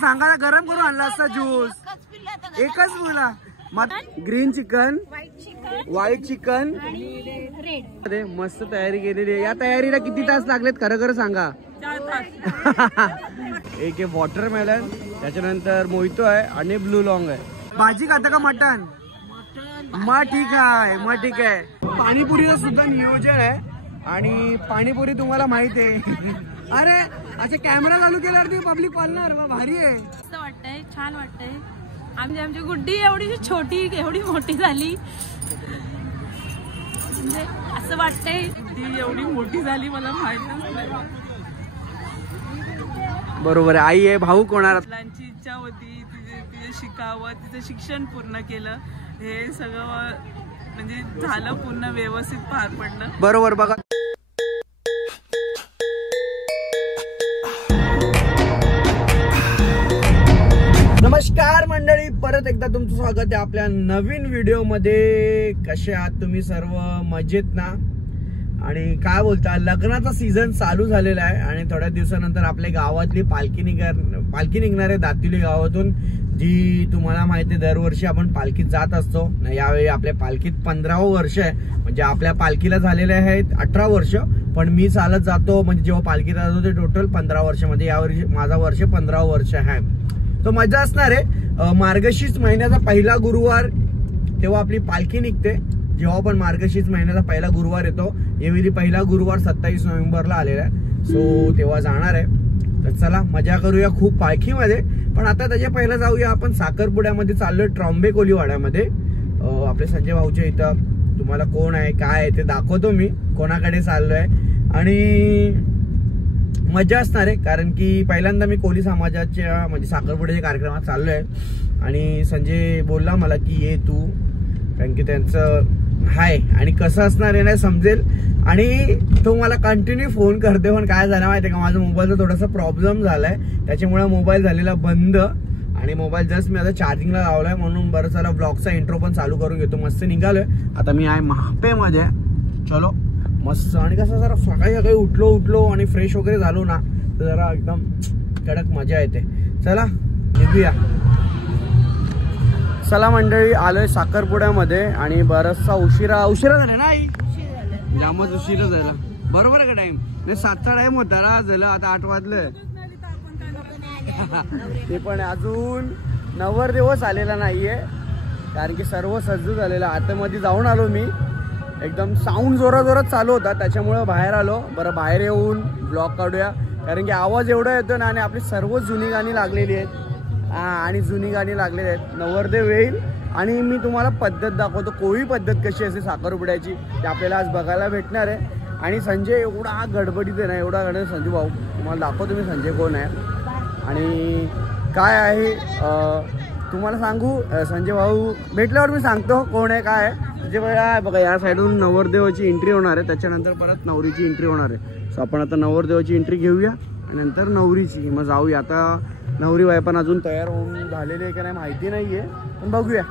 सांगा गरम करून आणला असता ज्यूस एकच बोला ग्रीन चिकन व्हाईट चिकन अरे मस्त तयारी केलेली आहे। या तयारीला किती तास लागलेत खरं खरं सांगा? 4 तास। एक वॉटरमेलन त्याच्यानंतर मोहितो आहे आणि ब्लू लॉंग आहे। भाजी खाता का मटन? मग ठीक आहे पाणीपुरीचं सुद्धा नियोजन आहे आणि पाणीपुरी तुम्हाला माहित आहे। अरे अच्छा कॅमेरा चालू केल्यावर पब्लिक पालणार भारी आहे। मस्त वाटतंय छान वाटतंय। आमची गुड्डी एवढी छोटी एवढी मोठी झाली म्हणजे असं वाटतंय ती एवढी मोठी झाली मला माहितच नाही। बरोबर आहे आई आहे भाऊ कोणाला मुलांची इच्छा होती तिचे शिकावं तिचं शिक्षण पूर्ण केलं हे सगळं म्हणजे झालं पूर्ण व्यवस्थित पार पडलं। बरोबर बघा नमस्कार मंडळी परत एकदा तुमचं स्वागत आहे आपल्या नवीन व्हिडिओ मध्ये। कसे आहात तुम्ही सर्व? मजेत ना? आणि काय बोलता लग्नाचा सीझन चालू झालेला आहे आणि थोड्या दिवसानंतर आपल्या गावातली पालखी निघणार आहे दातिवली गावातून जी तुम्हाला माहिती आहे दरवर्षी आपण पालखीत जात असतो। यावेळी आपल्या पालखीत 15वं वर्ष आहे म्हणजे आपल्या पालखीला झालेले आहेत 18 वर्ष पण मी चालत जातो म्हणजे जेव्हा पालखीत जातो ते टोटल 15 वर्ष म्हणजे यावर्षी माझा वर्ष 15वं वर्ष आहे। तो मजा असणार आहे। मार्गशीर्ष महिन्याचा पहिला गुरुवार तेव्हा आपली पालखी निघते जेव्हा पण मार्गशीर्ष महिन्याचा पहिला गुरुवार येतो यावेळी पहिला गुरुवार 27 नोव्हेंबरला आलेला आहे सो तेव्हा जाणार आहे। तर चला मजा करूया खूप पालखीमध्ये पण आता त्याच्या पहिला जाऊया आपण साखरपुड्यामध्ये चाललोय ट्रॉम्बे कोलीवाड्यामध्ये आपले संजय भाऊच्या इथं। तुम्हाला कोण आहे काय आहे ते दाखवतो मी कोणाकडे चाललोय आणि मजा असणार आहे कारण की पहिल्यांदा मी कोली समाजाच्या म्हणजे साखरपुड्याच्या कार्यक्रमात चाललोय आणि संजय बोलला मला की ये तू कारण की त्यांचं हाय आणि कसं असणार आहे नाही समजेल आणि तो मला कंटिन्यू फोन करते पण काय झालं माहिती आहे का माझा मोबाईलचा थोडासा प्रॉब्लेम झालाय त्याच्यामुळे मोबाईल झालेला बंद आणि मोबाईल जस्ट मी आता चार्जिंगला लावलाय म्हणून बरं चला ब्लॉगचा इंट्रो पण चालू करून घेतो। मस्त निघालोय आता मी आहे महापेमध्ये चलो मस्त आणि कसं जरा सकाळी उठलो आणि फ्रेश वगैरे झालो ना तर जरा एकदम कडक मजा येते। चला निघूया। चला मंडळी आलोय साखरपुड्यामध्ये आणि बराचसा उशिरा झाला ना आई? जामच उशिरा झाला बरोबर आहे का टाइम? 7चा टाइम होता ना झालं आता 8 वाजलं ते पण अजून नवरदेवच आलेला नाहीये कारण की सर्व सज्ज झालेला। आतमध्ये जाऊन आलो मी एकदम साऊंड जोरात चालू होता त्याच्यामुळे बाहेर आलो। बरं बाहेर येऊन ब्लॉग काढूया कारण की आवाज एवढा येतो ना आणि आपली सर्व जुनी गाणी लागलेली आहेत आणि जुनी गाणी लागलेली आहेत। नवरदेव येईल आणि मी तुम्हाला पद्धत दाखवतो कोळी पद्धत कशी असते साखरपुड्याची ते आपल्याला आज बघायला भेटणार आहे। आणि संजय एवढा गडबडीत आहे ना एवढा गडबड संजू भाऊ तुम्हाला दाखवतो मी संजय कोण आहे आणि काय आहे तुम्हाला सांगू। संजय भाऊ भेटल्यावर मी सांगतो कोण आहे काय आहे। बघा या साईडून नवरदेवाची एंट्री होणार आहे त्याच्यानंतर परत नवरीची एंट्री होणार आहे सो आपण आता नवरदेवाची एंट्री घेऊया आणि नंतर नवरीची मग जाऊया। आता नवरी बाई पण अजून तयार होऊन झालेली आहे का नाही माहिती नाहीये पण बघूया।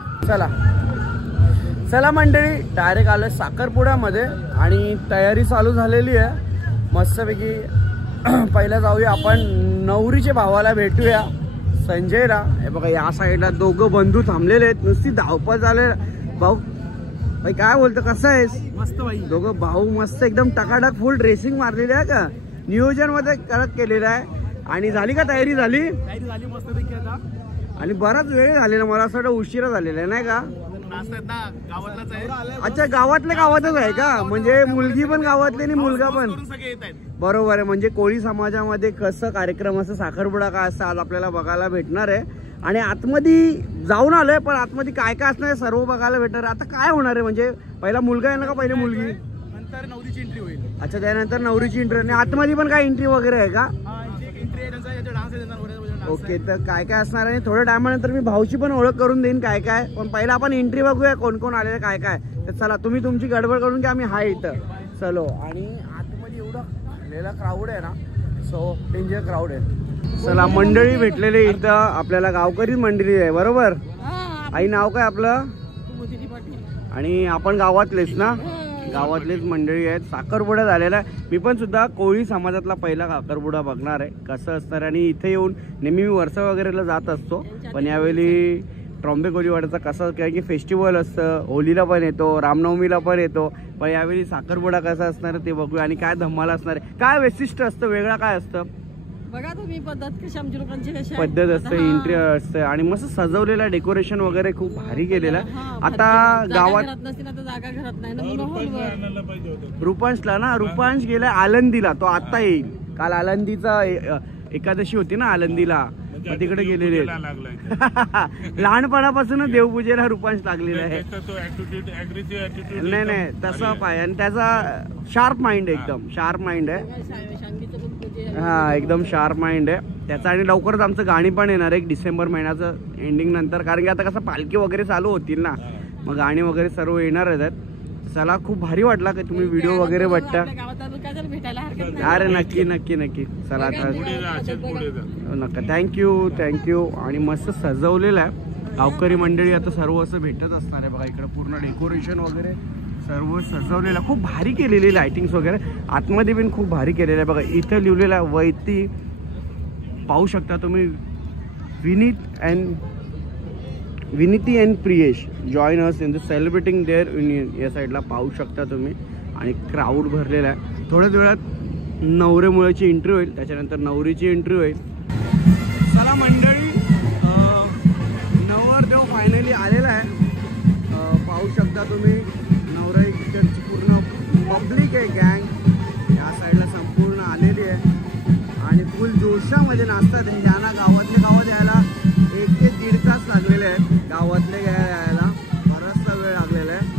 चला मंडळी डायरेक्ट आलोय साखरपुड्यामध्ये आणि तयारी चालू झालेली आहे मस्तपैकी। पहिला जाऊया आपण नवरीच्या भावाला भेटूया संजयला। हे बघा या साईडला दोघं बंधू थांबलेले आहेत नुसती धावपळ झाले। भाऊ भाई काय बोलतो कसं आहेस? मस्त भाई दोघं भाऊ मस्त एकदम टकाटक फुल ड्रेसिंग मारलेली आहे का नियोजन मध्ये करत केलेलं आहे आणि झाली का तयारी? झाली मस्त पैकी आता आणि बराच वेळ झालेला मला असं वाटतं उशिरा झालेला आहे नाही का? गावातलाच आहे। अच्छा गावातच आहे का म्हणजे मुलगी पण गावातली आणि मुलगा पण बरोबर आहे। म्हणजे कोळी समाजामध्ये कसं कार्यक्रम असं साखरपुडा काय असं आज आपल्याला बघायला भेटणार आहे आणि आतमध्ये जाऊन आलोय, पण आतमध्ये काय काय असणार सर्व बघायला भेटणार. आता काय होणार आहे म्हणजे पहिला मुलगा आहे ना का पहिले मुलगी? नंतर नवरीची एंट्री होईल. अच्छा, त्यानंतर नवरीची एंट्री. आणि आतमध्ये पण काय एंट्री वगैरे आहे का? एंट्री आहे त्यांचा, याचा डान्स आहे त्यांचा. ओके, तर काय काय असणार आहे थोड्या टायमानंतर मी भाऊची पण ओळख करून देईन काय काय. पण पहिला आपण एंट्री बघूया कोण कोण आलेलं काय काय. तर चला, तुम्ही तुमची गडबड करून की आम्ही हाय इथं चलो. आणि आतमध्ये एवढा भरलेला क्राऊड आहे ना, सो डेंजर क्राऊड आहे. चला, मंडळी भेटलेले इथं आपल्याला, गावकरी मंडळी आहे बरोबर. आई नाव काय आपलं? आणि आपण गावातलेच ना? गावातलेच मंडळी आहेत. साखरपुडा झालेला आहे. मी पण सुद्धा कोळी समाजातला पहिला साखरपुडा बघणार आहे कसं असणार. आणि इथे येऊन नेहमी मी वर्षा वगैरेला जात असतो, पण यावेळी ट्रॉम्बे कोळीवाड्याचा कसं काय की फेस्टिवल असतं, होलीला पण येतो, रामनवमीला पण येतो, पण यावेळी साखरपुडा कसा असणार ते बघूया. आणि काय धमाल असणार आहे, काय वैशिष्ट्य असतं, वेगळा काय असतं बघा तुम्ही. पद्धत कशी आमच्या लोकांची कशी पद्धत असते, एंट्री असते. आणि मस्त सजवलेलं डेकोरेशन वगैरे खूप भारी केलेलं आहे. आता गावात जागा घरात नाही. रुपांशला ना, रुपांश गेलाय आळंदीला, तो आता येईल. काल आळंदीचा एकादशी होती ना आळंदीला, तिकडे गेलेले. लहानपणापासूनच देवपूजेला रुपांश लागलेला आहे. नाही तसं पाय. आणि त्याचा शार्प माइंड आहे, एकदम शार्प माइंड आहे. हा, एकदम शार्प माइंड आहे त्याचा. आणि लवकरच आमचं गाणी पण येणार आहे डिसेंबर महिन्याचं एंडिंग नंतर, कारण की आता कसं पालखी वगैरे चालू होतील ना, मग गाणी वगैरे सर्व येणारच आहेत. चला, खूप भारी वाटला की तुम्ही व्हिडिओ वगैरे बघता. अरे नक्की नक्की नक्की. चला आता नक्का. थँक्यू. आणि मस्त सजवलेलं आहे. गावकरी मंडळी आता सर्व असं भेटत असणार आहे बघा. इकडे पूर्ण डेकोरेशन वगैरे सर्व सजवलेलं, खूप भारी केलेली लाइटिंग्स वगैरे. आतमध्ये पण खूप भारी केलेलं आहे बघा. इथं लिहिलेलं आहे वैती, पाहू शकता तुम्ही. Viniti and Priyesh join us in the celebrating their union. या साईडला पाहू शकता तुम्ही. आणि क्राऊड भरलेला आहे. थोड्याच वेळात नवरे मुलाची एंट्री होईल, त्याच्यानंतर नवरीची एंट्री होईल. चला मंडळी, नवरदेव फायनली आलेला आहे. पाहू शकता तुम्ही. नवरा इकडची पूर्ण पब्लिक आहे, गँग या साईडला संपूर्ण आलेली आहे. आणि फुल जोशामध्ये नाचतात. ज्यांना गावातल्या गावात यायला 1 ते 1.5 तास लागलेले आहेत. गावातले यायला बराचसा वेळ लागलेला आहे.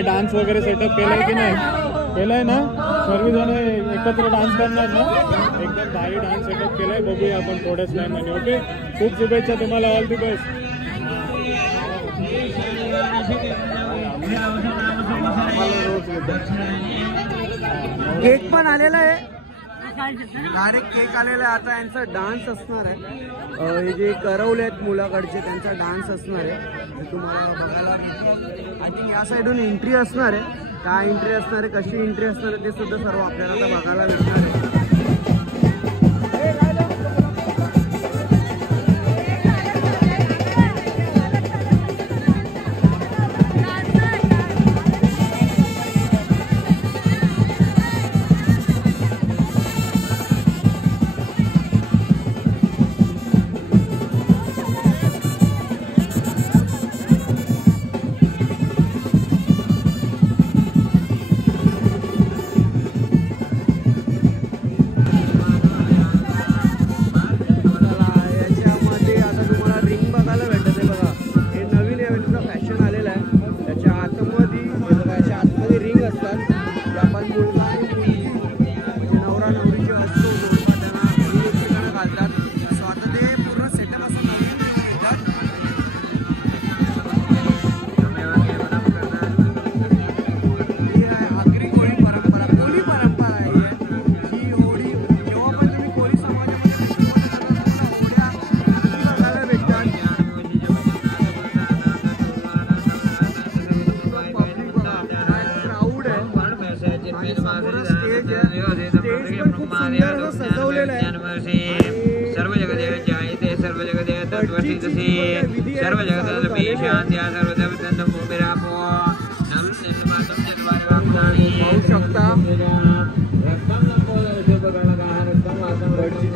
काय डान्स वगैरे सेटअप केलाय की नाही? केलाय ना? सर्वजण एकत्र डान्स करणार ना? एकदम भारी डान्स सेटअप केलाय, बघूया आपण थोड्याच टाइममध्ये. ओके, खूप शुभेच्छा तुम्हाला, ऑल दी बेस्ट. केक पण आलेला आहे, डायरेक्ट केक आलेला आहे. आता यांचा डान्स असणार आहे, हे जे करवले आहेत मुलाकडचे त्यांचा डान्स असणार आहे. तुम्हाला बघायला आय थिंक या साईडून एंट्री असणार आहे. काय एंट्री असणार आहे, कशी एंट्री असणार आहे ते सुद्धा सर्व आपल्याला आता बघायला भेटणार आहे.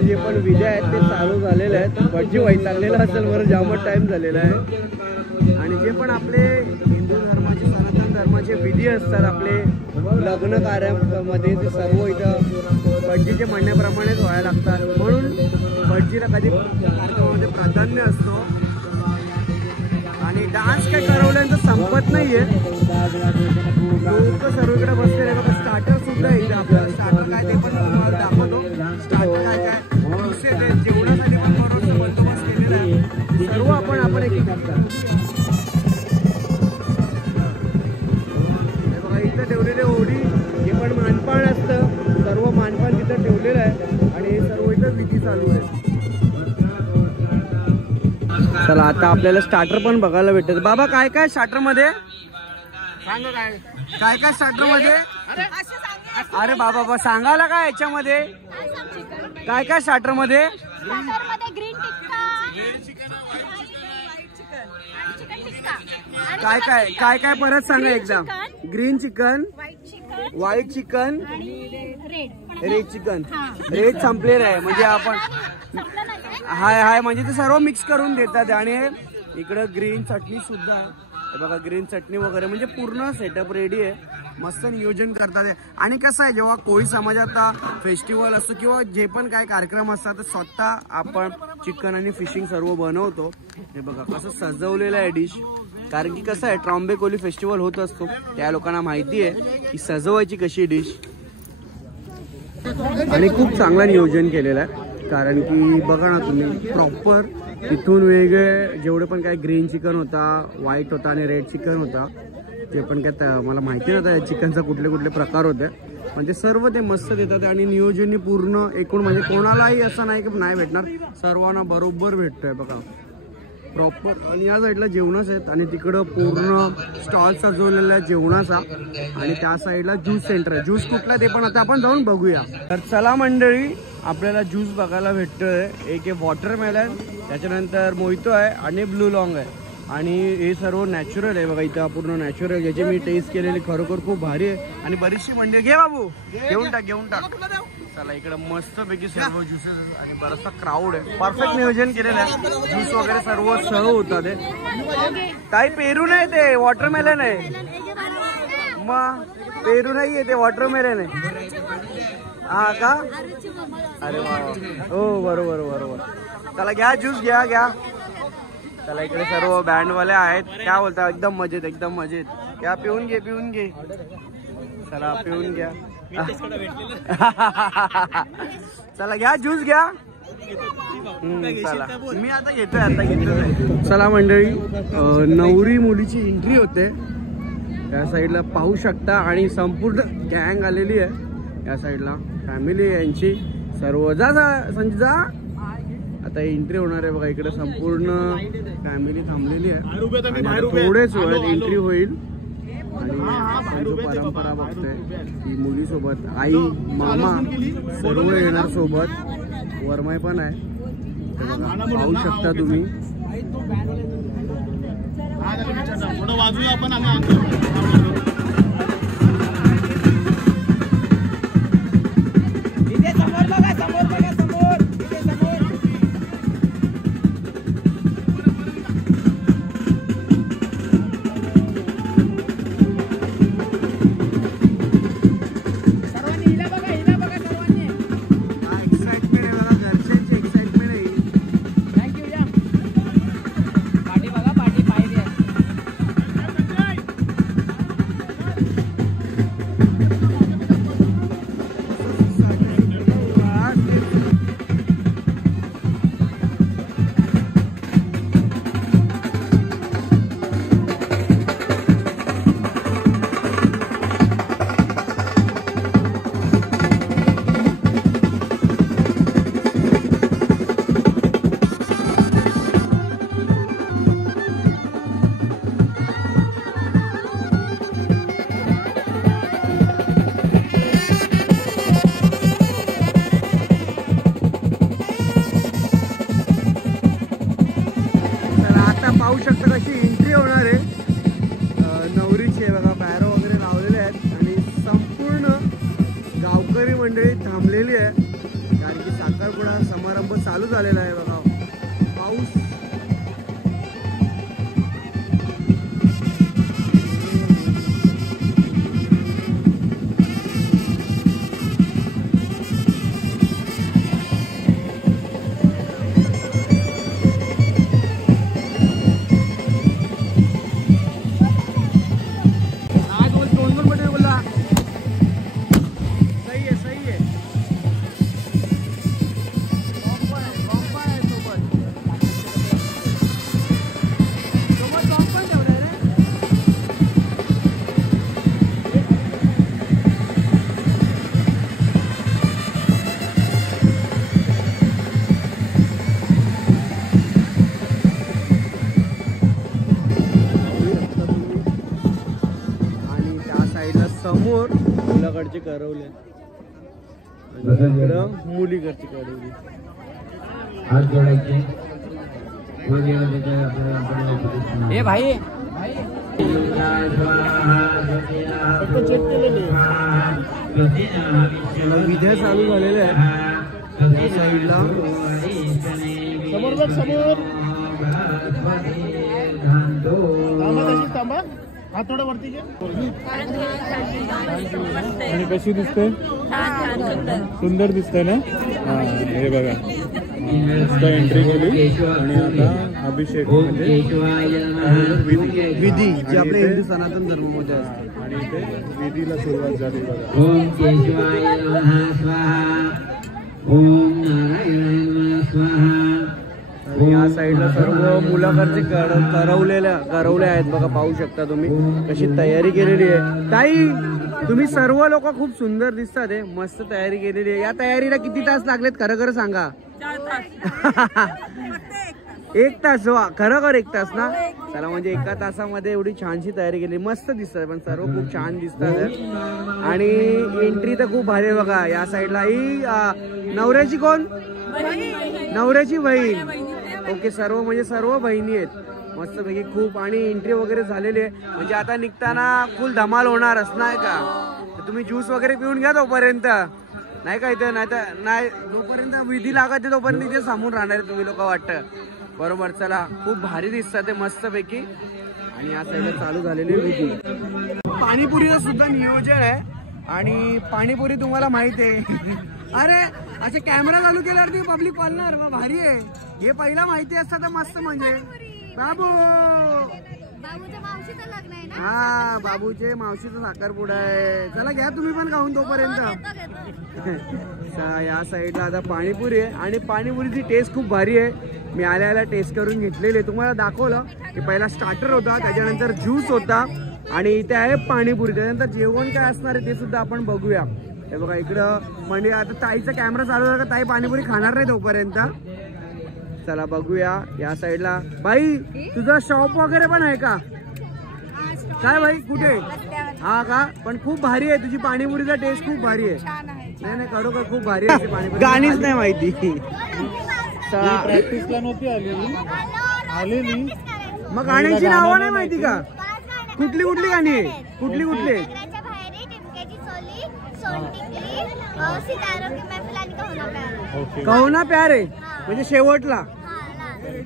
जे पण विजय आहेत ते चालू झालेले आहेत. भटजी वैतागलेला असेल बरं, जामच टाइम झालेला आहे. आणि जे पण आपले हिंदू धर्माचे सनातन धर्माचे विधी असतात आपले लग्न कार्यामध्ये ते सर्व इथं भटजीच्या म्हणण्याप्रमाणेच व्हायला लागतात. म्हणून भटजीला कधी कार्यक्रमामध्ये प्राधान्य असतो. आणि डान्स काय करवल्यांचं संपत नाहीये, लोक सर्वीकडे बसलेले बघा. स्टार्टर सुद्धा इथे आपल्याला स्टार्टर काय ते पण तुम्हाला दाखवतो. स्टार्टर काय काय जेवणासाठी पण बरोबर बंदोबस्त केलेला आहे. सर्व आपण एक बघा इथं ठेवलेले ओढी, हे पण मानपान असतं, सर्व मानपान तिथं ठेवलेलं आहे. आणि हे सर्व इथं विधी चालू आहे. चला आता आपल्याला स्टार्टर पण बघायला भेटत. बाबा काय काय स्टार्टर मध्ये सांग, काय काय स्टार्टर मध्ये? अरे बाबा सांगायला काय याच्यामध्ये काय काय स्टार्टर मध्ये? काय काय काय काय परत सांगा एकदा. Green chicken, white chicken, red chicken. Red संपलेलं आहे म्हणजे आपण हाय म्हणजे ते सर्व मिक्स करून देतात. आणि इकडं ग्रीन चटणी सुद्धा आहे बघा, ग्रीन चटणी वगैरे म्हणजे पूर्ण सेटअप रेडी आहे. मस्त नियोजन करतात. आणि कसं आहे जेव्हा कोळी समाजाचा फेस्टिवल असतो किंवा जे पण काय कार्यक्रम असतात तर स्वतः आपण चिकन आणि फिशिंग सर्व बनवतो. हे बघा कसं सजवलेलं आहे डिश. कारण की कसं आहे ट्रॉम्बे कोळी फेस्टिवल होत असतो, त्या लोकांना माहिती आहे की सजवायची कशी डिश. आणि खूप चांगलं नियोजन केलेलं आहे. कारण की बघा ना तुम्ही प्रॉपर तिथून वेगळे जेवढे पण काय ग्रीन चिकन होता, व्हाईट होता आणि रेड चिकन होता, ते पण काय मला माहिती नव्हतं चिकनचा कुठले कुठले प्रकार होते. म्हणजे सर्व ते मस्त देतात. आणि नियोजननी पूर्ण एकूण म्हणजे कोणालाही असं नाही की नाही भेटणार, सर्वांना बरोबर भेटतोय बघा प्रॉपर. आणि या साईडला जेवणच आहेत आणि तिकडं पूर्ण स्टॉल सजवलेला आहे जेवणाचा. आणि त्या साईडला ज्यूस सेंटर आहे. ज्यूस कुठला ते पण आता आपण जाऊन बघूया. तर चला मंडळी, आपल्याला ज्यूस बघायला भेटतोय. एक आहे वॉटरमेलन, त्याच्यानंतर मोहितो आहे आणि ब्लू लॉंग आहे. आणि हे सर्व नॅचरल आहे बघा, इथं पूर्ण नॅचरल. ज्याची मी टेस्ट केलेली खरोखर खूप भारी आहे. आणि बरीचशी मंडळी घे बाबू, घेऊन टाक. चला इकडे मस्तपैकी सर्व ज्युसेस आणि बराचसा क्राऊड आहे. परफेक्ट नियोजन केलेलं आहे. ज्यूस वगैरे सर्व सर्व होतात. काही पेरू नाही, ते वॉटरमेलन आहे. मग पेरू नाही आहे, ते वॉटरमेलन आहे. हा का? अरे वा, हो बरोबर. चला घ्या ज्यूस, घ्या. चला इकडे सर्व बँडवाले आहेत. काय बोलता? एकदम मजेत. घ्या पिऊन घे चला पिऊन घ्या चला घ्या ज्यूस घ्या चला मी आता घेतोय चला मंडळी नवरी मुलीची एंट्री होते या साईडला पाहू शकता आणि संपूर्ण गँग आलेली आहे या साईडला फॅमिली यांची सर्व जा संजय आता एंट्री होणार आहे बघा इकडे संपूर्ण फॅमिली थांबलेली आहे थोडेच वेळात एंट्री होईल आणि परंपरा बघतोय की मुलीसोबत आई मामा सर्व येणार सोबत वरमाई पण आहे पाहू शकता तुम्ही वाजूया आपण पाहू शकता कशी एंट्री होणार आहे नवरीची बघा बॅरो वगैरे लावलेले आहेत आणि संपूर्ण गावकरी मंडळी थांबलेली आहे कारण की साखरपुडा समारंभ चालू झालेला आहे बघा पाऊस समोर मुलाकडचे करवले मुलीकडची करवली हात जोडायचे ए भाई विद्या चालू झालेल्या आहेत साईडला समोर हात थोडं वरती घे आणि कशी दिसते सुंदर दिसते ना हे बघा मस्त एंट्री केली आणि आता अभिषेक म्हणजे विधी जे आपल्या हिंदू सनातन धर्मामध्ये असते आणि इथे विधीला सुरुवात झाली बघा ओम केशवाय नमः स्वाहा ओम नारायणाय नमः स्वाहा या साईडला सर्व मुलाकडचे करवले आहेत बघा पाहू शकता तुम्ही कशी तयारी केलेली आहे ताई तुम्ही सर्व लोक खूप सुंदर दिसतात मस्त तयारी केलेली आहे या तयारीला किती तास लागलेत खरं सांगा 1 तास खरं 1 तास ना चला म्हणजे 1 तासामध्ये एवढी छानशी तयारी केली मस्त दिसतात पण सर्व खूप छान दिसतात आणि एंट्री तर खूप भारी बघा या साईडला ही नवऱ्याची कोण नवऱ्याची बहीण ओके सर्व म्हणजे सर्व बहिणी आहेत मस्तपैकी खूप आणि एंट्री वगैरे झालेली आहे म्हणजे आता निघताना फुल धमाल होणारच नाही का तर तुम्ही ज्यूस वगैरे पिऊन घ्या तोपर्यंत नाही का इथं नाही जोपर्यंत विधी लागत तोपर्यंत इथे थांबून राहणार आहे तुम्ही लोक वाटतं बरोबर चला खूप भारी दिसतात ते मस्तपैकी आणि या साईडला चालू झालेली विधी पाणीपुरीचं सुद्धा नियोजन आहे आणि पाणीपुरी तुम्हाला माहित आहे अरे अच्छा कॅमेरा चालू केल्यावरती पब्लिक पालणार भारी आहे हे पहिला माहिती असतं तर मस्त म्हणजे बाबू हा बाबूचे मावशीचा साखरपुडा आहे. चला घ्या तुम्ही पण खाऊन तोपर्यंत. या साईडला आता पाणीपुरी आहे आणि पाणीपुरीची टेस्ट खूप भारी आहे. मी आल्याला टेस्ट करून घेतलेली आहे. तुम्हाला दाखवलं की पहिला स्टार्टर होता, त्याच्यानंतर ज्यूस होता आणि इथे आहे पाणीपुरी. त्याच्यानंतर जेवण काय असणार आहे ते सुद्धा आपण बघूया. हे बघा इकडं म्हणजे आता ताईचा कॅमेरा चालू झाला, ताई पाणीपुरी खाणार नाही तोपर्यंत. चला बघूया या साईडला. बाई तुझं शॉप वगैरे पण आहे का काय बाई? कुठे? हा का? पण खूप भारी आहे तुझी पाणीपुरीचा टेस्ट खूप भारी आहे. नाही नाही खरोखर खूप भारी आहे पाणीपुरी. गाणीच नाही माहिती. प्रॅक्टिसला नव्हती आलेली. मग गाण्याची नावं नाही माहिती का? कुठली कुठली गाणी आहे? कुठली कुठली? कहो ना प्यार आहे म्हणजे शेवटला.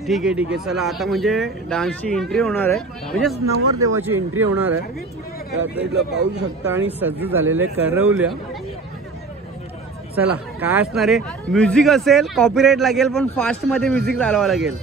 ठीक आहे ठीक आहे. चला आता म्हणजे डान्सची एंट्री होणार आहे, म्हणजे नवरदेवाची एंट्री होणार आहे. साईडला पाहू शकता आणि सज्ज झालेले करवल्या. चला काय असणार आहे? म्युझिक असेल, कॉपीराइट लागेल, पण फास्ट मध्ये म्युझिक चालवावं लागेल.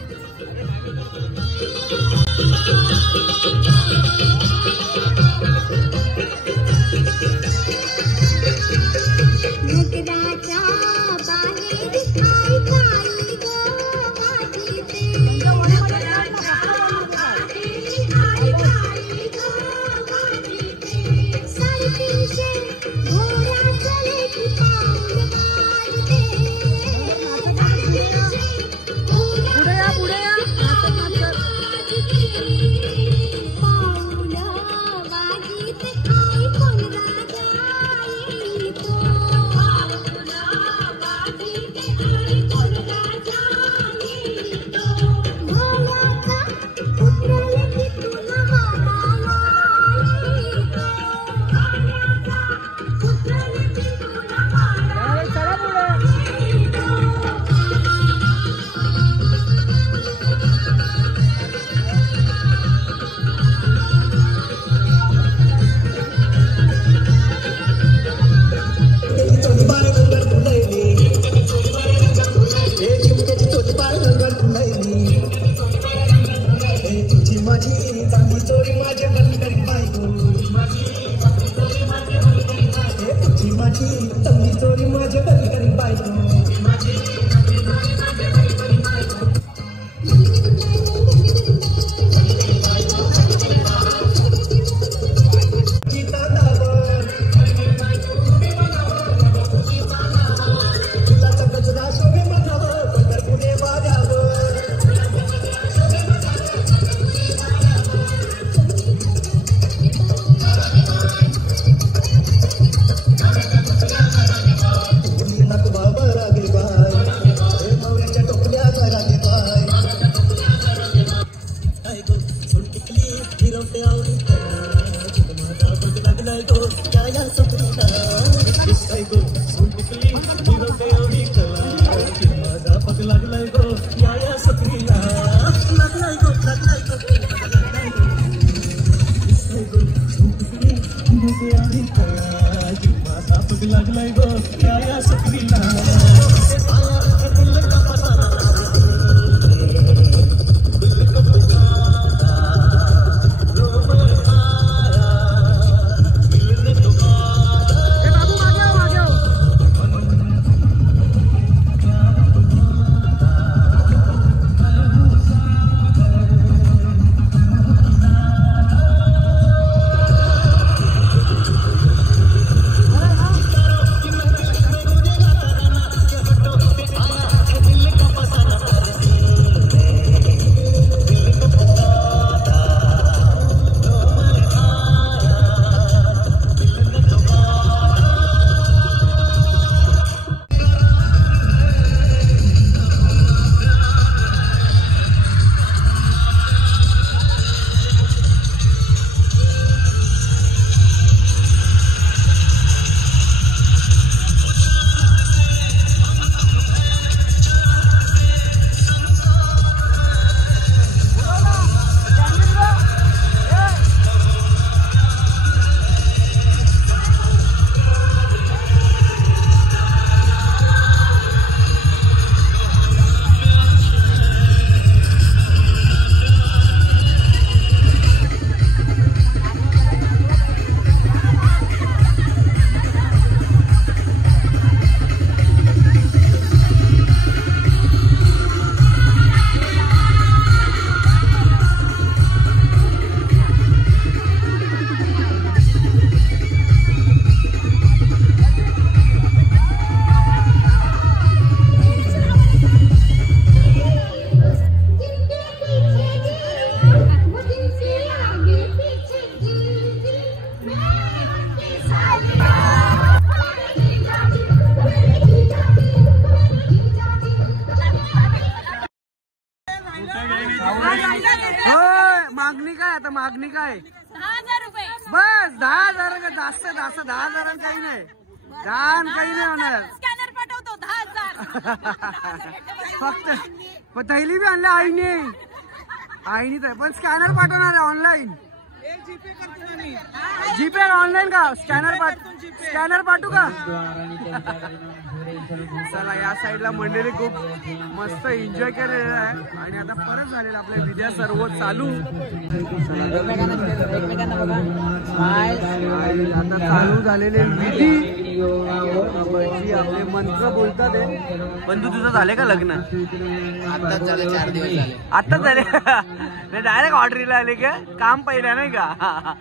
काय 10,000 रुपये. बस 10,000 का जास्त 10,000 काही नाही काही नाही होणार. स्कॅनर पाठवतो 10,000. फक्त पण थैली बी आणल्या आईनी तर पण स्कॅनर पाठवणार आहे ऑनलाईन. जीपे ऑनलाईन का स्कॅनर पाठवू का. चला या साईडला मंडळी खूप मस्त एन्जॉय केलेलं आहे आणि आता परत झालेलं आपल्या विद्या सर्व चालू. आता चालू झालेले विधी आपले मंत्र बोलतात आहे. बंधू तुझं झाले का लग्न. आताच झाले 4 दिवस झाले. आताच झाले डायरेक्ट ऑर्डरीला आले का काम पहिल्या नाही का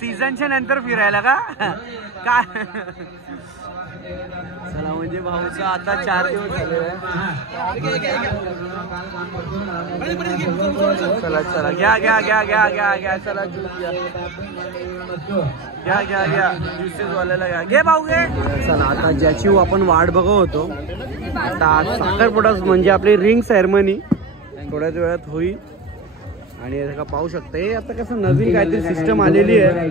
सीझनच्या नंतर फिरायला का काय. चला म्हणजे भाऊचा आता 4 दिवस झाले. चला चला घ्या घ्या घ्या घ्या घ्या घ्या चला ज्यूस घ्या घ्या घ्या ज्युसेस वाल्याला घ्या घे भाऊ घे. चला आता ज्याची आपण वाट बघत होतो आता साखरपुडा म्हणजे आपली रिंग सेरेमनी थोड्याच वेळात होईल. आणि का पाहू शकता आता कसं नवीन काहीतरी सिस्टम आलेली आहे.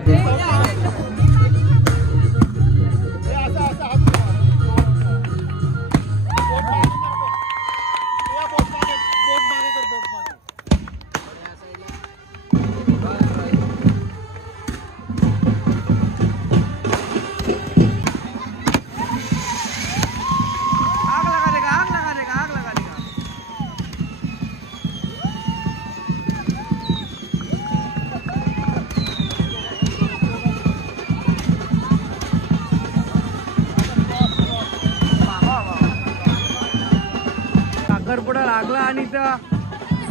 साखरपुडा लागला आणि त्या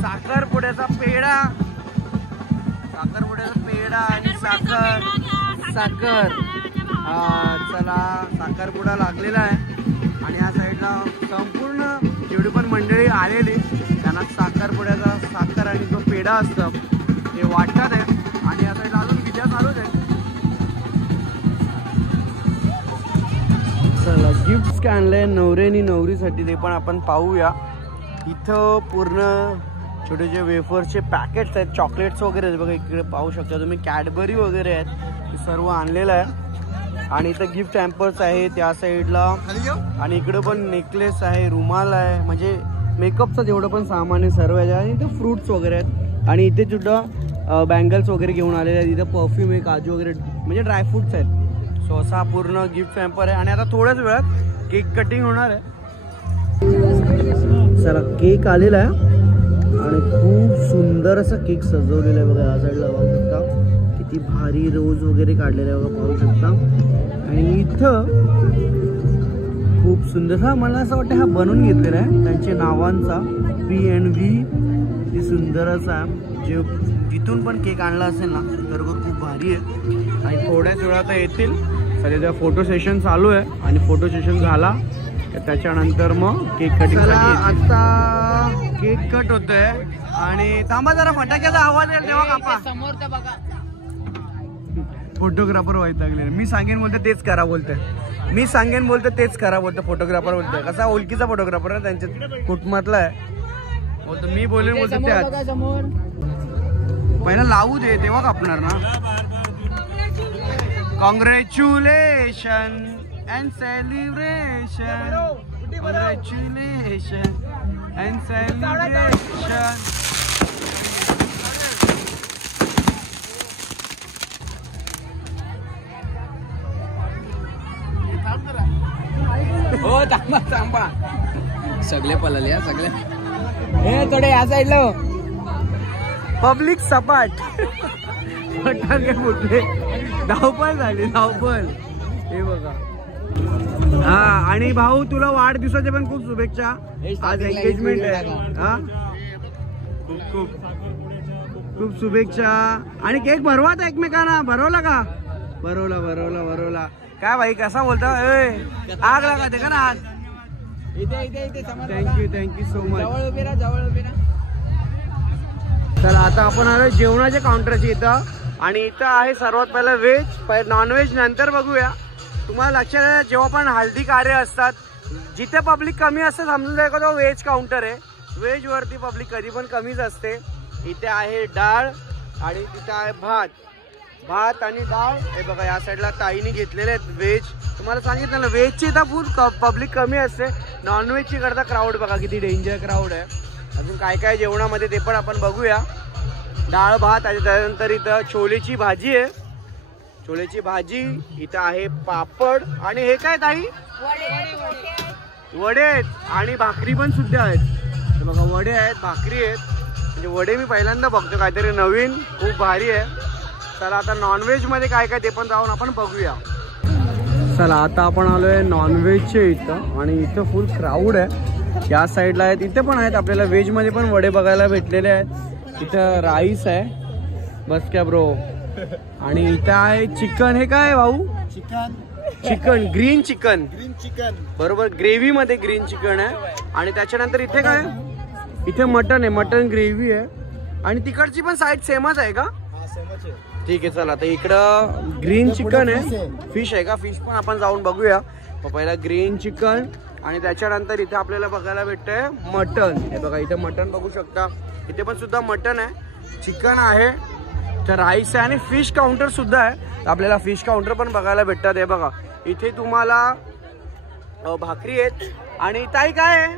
साखरपुड्याचा पेढा आणि साखर चला साखरपुडा लागलेला आहे. आणि या साईडला संपूर्ण जेवढी पण मंडळी आलेली त्यांना साखरपुड्याचा साखर आणि जो पेढा असतं ते वाटतात आहे. आणि या साईडला अजून विद्या चालूच आहे. चला गिफ्ट आणलंय नवऱ्यानी नवरीसाठी ते पण आपण पाहूया. इथं पूर्ण छोटे छोटे वेफरचे पॅकेट्स आहेत चॉकलेट्स वगैरे आहेत बघा. इकडे पाहू शकता तुम्ही कॅडबरी वगैरे आहेत सर्व आणलेलं आहे. आणि इथं गिफ्ट हॅम्पर्स आहे त्या साईडला. आणि इकडे पण नेकलेस आहे रुमाल आहे म्हणजे मेकअपचं जेवढं पण सामान आहे सर्व आहे. आणि इथं फ्रुट्स वगैरे आहेत. आणि इथे सुद्धा बँगल्स वगैरे घेऊन आलेले आहेत. इथं परफ्यूम आहे काजू वगैरे म्हणजे ड्रायफ्रुट्स आहेत. सो असा पूर्ण गिफ्ट हॅम्पर आहे. आणि आता थोड्याच वेळात केक कटिंग होणार आहे. चला केक आलेला आहे आणि खूप सुंदर असा केक सजवलेला आहे बघा. या साईडला बघू शकता किती भारी रोज वगैरे काढलेला आहे बघा पाहू शकता. आणि इथं खूप सुंदर हा मला असं वाटतं हा बनवून घेतलेला आहे त्यांच्या नावांचा P&V. ती सुंदर असा जे जिथून पण केक आणला असेल ना तर खूप भारी आहे. आणि थोड्याच वेळात येतील. सध्या फोटो सेशन चालू आहे आणि फोटो सेशन झाला त्याच्यानंतर मग केक कटिंग. आता केक कट होतोय आणि थांबा जरा फटाक्याचा आवाज येईल तेव्हा कापा. समोर बघा फोटोग्राफर व्हायला लागले. मी सांगेन बोलते तेच करा बोलते. मी सांगेन बोलते तेच करा बोलते. फोटोग्राफर बोलते कसा ओळखीचा फोटोग्राफर आहे त्यांच्या कुटुंबातला आहे बोलतो. मी बोलेन बोलते त्याच पहिला लावू दे तेव्हा कापणार ना. Congratulation and celebration, congratulations and celebration. हो थांबा सगळे पळाले सगळे. हे थोडे या साईडला पब्लिक सपाट फटाके फुटले. धावपळ झाली धावपळ. हे बघा. हा आणि भाऊ तुला वाढदिवसाच्या पण खूप शुभेच्छा. आज एंगेजमेंट आहे. हा खूप खूप खूप शुभेच्छा. आणि केक भरवात एकमेकांना भरवला का. भरवला काय भाई कसा बोलता. आग लागते का ना आज. Thank you so much. चला आता आपण आलो जेवणाच्या काउंटरची इथं. आणि इथं आहे सर्वात पहिला व्हेज नॉनव्हेज नंतर बघूया. तुम्हाला लक्षात आहे जेव्हा पण हल्दी कार्य असतात जिथे पब्लिक कमी असते समजून जायचं तो व्हेज काउंटर आहे. व्हेज वरती पब्लिक कधी पण कमीच असते. इथे आहे डाळ आणि तिथं आहे भात आणि डाळ. हे बघा या साईडला ताईने घेतलेले आहेत व्हेज. तुम्हाला सांगितलं ना व्हेजची तर फुल पब्लिक कमी असते, नॉनव्हेजची करता क्राऊड बघा किती डेंजर क्राऊड आहे. अजून काय काय जेवणामध्ये ते पण आपण बघूया. डाळ भात आणि त्यानंतर इथं छोलेची भाजी आहे. छोलेची भाजी इथं आहे पापड आणि हे काय ताई वडे आहेत आणि भाकरी पण सुद्धा आहेत. बघा वडे आहेत भाकरी आहेत. म्हणजे वडे मी पहिल्यांदा बघतो काहीतरी नवीन, खूप भारी आहे. चला आता नॉनव्हेज मध्ये काय काय ते पण जाऊन आपण बघूया. चला आता आपण आलोय नॉनव्हेजच्या इथं आणि इथं फुल क्राऊड आहे. या साईडला आहेत, इथे पण आहेत. आपल्याला व्हेज मध्ये पण वडे बघायला भेटलेले आहेत. इथं राईस आहे बस क्या ब्रो. आणि इथं आहे चिकन. हे काय भाऊ? चिकन ग्रीन चिकन बरोबर, ग्रेव्ही मध्ये ग्रीन चिकन आहे. आणि त्याच्यानंतर इथे काय? इथे मटन आहे, मटन ग्रेव्ही आहे. आणि तिकडची पण साईड सेमच आहे का? ठीक आहे चला आता इकडं ग्रीन चिकन आहे. फिश आहे का? फिश पण आपण जाऊन बघूया. पहिला ग्रीन चिकन आणि त्याच्यानंतर इथे आपल्याला बघायला भेटतंय मटन. हे बघा इथे मटन बघू शकता. इथे पण सुद्धा मटन आहे, चिकन आहे, तर राईस आहे आणि फिश काउंटर सुद्धा आहे. आपल्याला फिश काउंटर पण बघायला भेटतात. हे बघा इथे तुम्हाला भाकरी आहेत. आणि ताई काय आहे?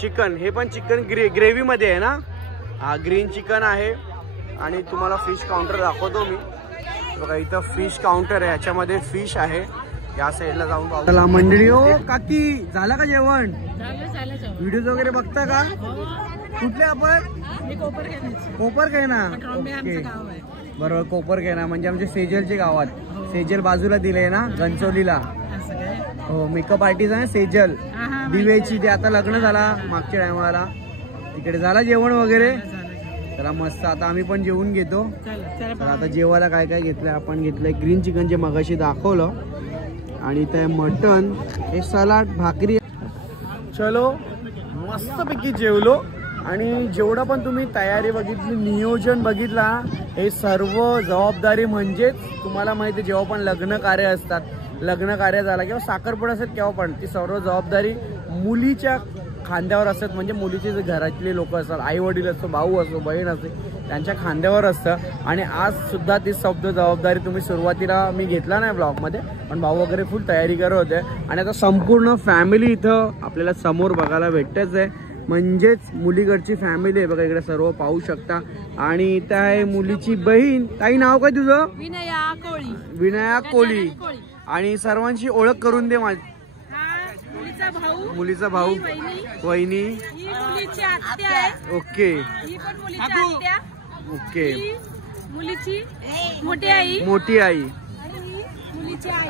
चिकन. हे पण चिकन ग्रेव्ही मध्ये आहे ना? हा ग्रीन चिकन आहे. आणि तुम्हाला फिश काउंटर दाखवतो मी. बघा इथं फिश काउंटर आहे, याच्यामध्ये फिश आहे. या साईडला जाऊन पाहू. चला मंडळी. हो काकी झालं का जेवण? व्हिडिओ वगैरे बघता का? कुठले आपण? कोपरखेना. ओके बरोबर कोपरखेना म्हणजे आमच्या सेजलच्या गावात. सेजल बाजूला दिले ना गंचवलीला. हो मेकअप आर्टिस्ट आहे सेजल दिवेची. ते आता लग्न झाला मागच्या टायमाला. तिकडे झाला जेवण वगैरे. चला मस्त आता आम्ही पण जेवून घेतो. तर आता जेवायला काय काय घेतलंय? आपण घेतलंय ग्रीन चिकन जे मगाशी दाखवलं. आणि इथे मटन, हे सलाड, भाकरी. चलो मस्तपैकी जेवलो. आणि जेवढं पण तुम्ही तयारी बघितली, नियोजन बघितला, हे सर्व जबाबदारी म्हणजेच तुम्हाला माहिती आहे जेव्हा पण लग्न कार्य असतात, लग्न कार्य झाला किंवा साखरपुडा असतात तेव्हा पण ती सर्व जबाबदारी मुलीच्या खांद्यावर असतात. म्हणजे मुलीचे जे घरातले लोक असतात, आई वडील असतो, भाऊ असतो, बहीण असते, त्यांच्या खांद्यावर असतं. आणि आज सुद्धा ती शब्द जबाबदारी तुम्ही सुरुवातीला मी घेतला नाही ब्लॉगमध्ये, पण भाऊ वगैरे फुल तयारी करत होते. आणि आता संपूर्ण फॅमिली इथं आपल्याला समोर बघायला भेटतेच आहे. म्हणजेच मुलीकडची फॅमिली आहे बघा इकडे सर्व पाहू शकता. आणि इथं आहे मुलीची बहीण. ताई नाव काय तुझं? विनया कोळी. आणि सर्वांची ओळख करून दे माझी. मुलीचा भाऊ वहिनी. Okay okay. मुलीची मोठी आई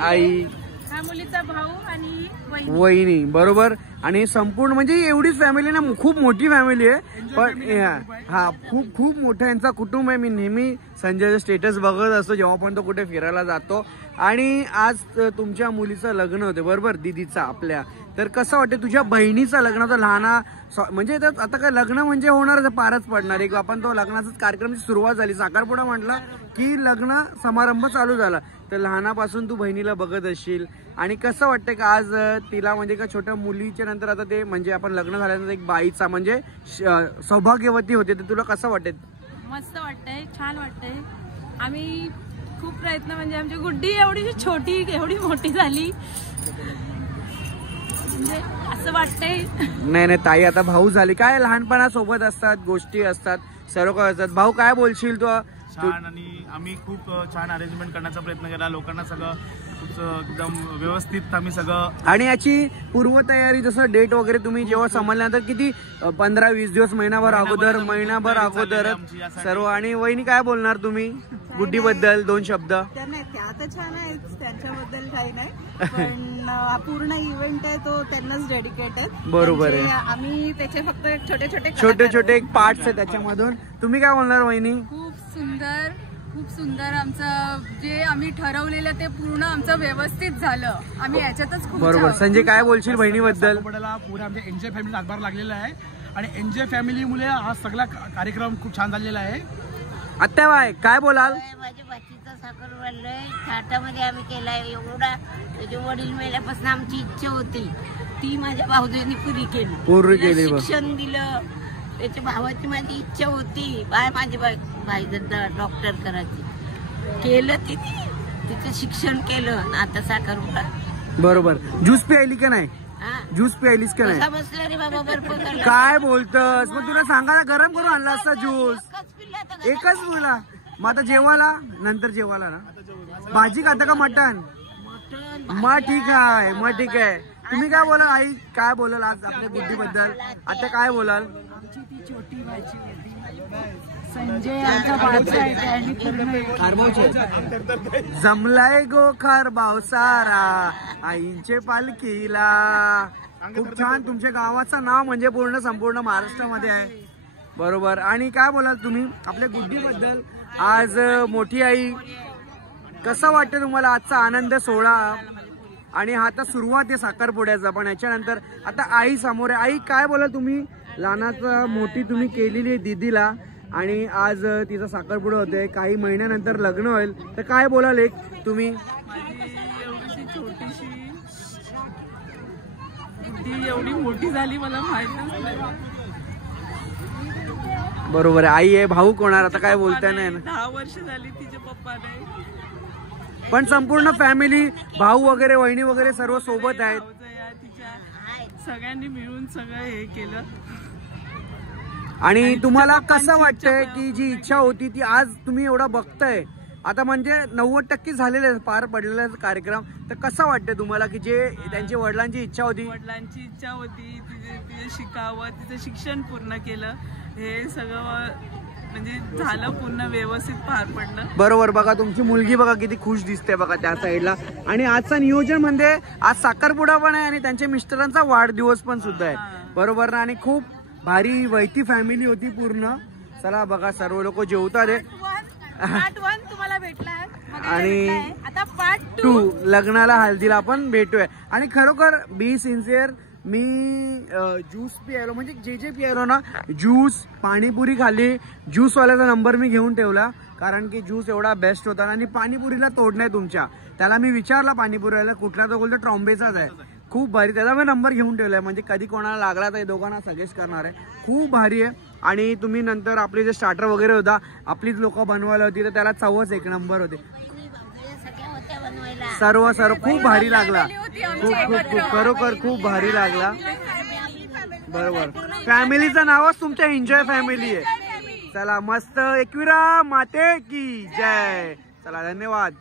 आई, मुलीचा भाऊ आणि वहिनी बरोबर. आणि संपूर्ण म्हणजे एवढीच फॅमिली ना, खूप मोठी फॅमिली आहे. पण हा खूप खूप मोठं यांचा कुटुंब आहे. मी नेहमी संजयचं स्टेटस बघत असतो जेव्हा पण तो कुठे फिरायला जातो. आणि आज तुमच्या मुलीचं लग्न होते बरोबर, दिदीचा आपल्या. तर कसं वाटतं तुझ्या बहिणीचं लग्नाचा लहाना म्हणजे आता काय लग्न म्हणजे होणार पारच पडणार आहे. आपण तो लग्नाचाच कार्यक्रमाची सुरुवात झाली. साखरपुडा म्हटला की लग्न समारंभ चालू झाला. तर लहानापासून तू बहिणीला बघत असशील. आणि कसं वाटतंय का आज तिला म्हणजे का छोट्या मुलीच्या नंतर आता ते म्हणजे आपण लग्न झाल्यानंतर एक बाईचा म्हणजे सौभाग्यवती होते, तर तुला कसं वाटत? मस्त वाटतंय, छान वाटतंय. आम्ही खूप प्रयत्न म्हणजे आमची गुड्डी एवढी छोटी एवढी मोठी झाली म्हणजे असं वाटतंय. नाही ताई आता भाऊ झाली काय, लहानपणासोबत असतात, गोष्टी असतात, सर्व काय असतात. भाऊ काय बोलशील तू? छान. आणि आम्ही खूप छान अरेंजमेंट करण्याचा प्रयत्न केला. लोकांना सगळं एकदम व्यवस्थित आम्ही सगळं. आणि याची पूर्वतयारी जसं डेट वगैरे तुम्ही जेव्हा समजल्यानंतर किती 15-20 दिवस महिनाभर अगोदर सर्व. आणि वहिनी काय बोलणार तुम्ही गुड्डी बद्दल 2 शब्द? त्या तर छान आहेत, त्यांच्याबद्दल काही नाही, पण पूर्ण इव्हेंट आहे तो त्यांनाच डेडिकेट आहे. बरोबर आहे. आम्ही त्याचे फक्त छोटे एक पार्ट्स आहे त्याच्यामधून. तुम्ही काय बोलणार वहिनी? खूप सुंदर आमचं जे आम्ही ठरवलेलं ते पूर्ण आमचं व्यवस्थित झालं. आम्ही याच्यातच खूप बरोबर. संजय काय बोलशील बहिणीबद्दल? पुढे आमच्या एनजे फॅमिली हातभार लागलेला आहे आणि एनजे फॅमिलीमुळे हा सगळा कार्यक्रम खूप छान झालेला आहे. आत्याबाई काय बोलाल? माझ्या बाचीचा साखर वाढलंय थाटामध्ये आम्ही केलाय एवढा. त्याचे वडील मेल्यापासून आमची इच्छा होती ती माझ्या भाऊजींनी पूर्ण केली. शिक्षण दिलं, त्याच्या भावाची माझी इच्छा होती माझी भाई डॉक्टर करायची, केलं तिचं शिक्षण केलं. आता साखरपुडा. बरोबर. ज्यूस प्यायली का नाही? ज्यूस प्यायलीस का नाही? बसला रे बाबा बर्फ. काय बोलतस? मग तुला सांगायला गरम करून आणला असता ज्यूस. एकच बोला. मग आता जेवायला नंतर जेवायला ना भाजी खाता का मटण? मग ठीक आहे, मग ठीक आहे. तुम्ही काय बोलाल आई? काय बोलाल आज आपल्या बुद्धीबद्दल? आता काय बोलाल? आमची ती छोटी भाजी होती. संजय आमचा बाचा आहे त्याने जमलाय गो खारभाव सारा आईंचे पालखीला. खूप छान. तुमच्या गावाचं नाव म्हणजे पूर्ण संपूर्ण महाराष्ट्रामध्ये आहे. बरोबर. आणि काय बोलाल तुम्ही आपल्या गुड्डीबद्दल? आज मोठी आई, कसं वाटतं तुम्हाला आजचा आनंद सोहळा? आणि हा आता सुरुवात आहे साखरपुड्याचा, पण याच्यानंतर आता आई समोर आहे. आई काय बोलाल तुम्ही? लहानाचं मोठी तुम्ही केलेली आहे दीदीला आणि आज तिचा साखरपुडा होतोय, काही महिन्यानंतर लग्न होईल, तर काय बोलाल एक तुम्ही? एवढीशी छोटीशी ती एवढी मोठी झाली मला माहितच नाही. बरोबर आहे. आई आहे, भाऊ कोणार आता काय बोलताय नाही ना. 10 वर्ष झाली तिचे पप्पा नाही, पण संपूर्ण फॅमिली, भाऊ वगैरे, वहिनी वगैरे सर्व सोबत आहेत. तिच्या सगळ्यांनी मिळून सगळं हे केलं. आणि तुम्हाला कसं वाटतंय की जी इच्छा होती ती आज तुम्ही एवढा बघताय? आता म्हणजे 90% झालेले पार पडलेला कार्यक्रम, तर कसं वाटतंय तुम्हाला की जे त्यांच्या वडिलांची इच्छा होती? वडिलांची इच्छा होती तिचे शिकावं, तिचं शिक्षण पूर्ण केलं, हे सगळं म्हणजे झालं, पूर्ण व्यवस्थित पार पडलं. बरोबर. बघा तुमची मुलगी बघा किती खुश दिसते बघा त्या साईडला. आणि आजचं नियोजन म्हणजे आज साखरपुडा पण आहे आणि त्यांच्या मिस्टरांचा वाढदिवस पण सुद्धा आहे. बरोबर ना. आणि खूप भारी वैती फॅमिली होती पूर्ण. चला बघा सर्व लोक जेवतात आहे. पार्ट 1 तुम्हाला भेटलाय आणि आता पार्ट 2 लग्नाला हल्दीला आपण भेटूया. आणि खरोखर बी सिन्सिअर, मी ज्यूस पियालो म्हणजे जे पियालो ना, ज्यूस, पाणीपुरी खाल्ली. ज्यूसवाल्याचा नंबर मी घेऊन ठेवला कारण की ज्यूस एवढा बेस्ट होता. आणि पाणीपुरीला तोड नाही तुमच्या. त्याला मी विचारला पाणीपुरीला कुठला, तो बोलतो ट्रॉम्बेचाच आहे. खूप भारी. त्याचा मी नंबर घेऊन ठेवलाय म्हणजे कधी कोणाला लागला तर दोघांना सजेस्ट करणार आहे. खूप भारी आहे. आणि तुम्ही नंतर आपले जे स्टार्टर वगैरे होता, आपलीच लोक बनवायला होती, तर त्याला चवच एक नंबर होते. सर्व खूप भारी लागला. खूप खरोखर खूप भारी लागला. बरोबर. फॅमिलीचं नावच तुमच्या एन्जॉय फॅमिली आहे. चला मस्त. एकविरा माते की जय. चला धन्यवाद.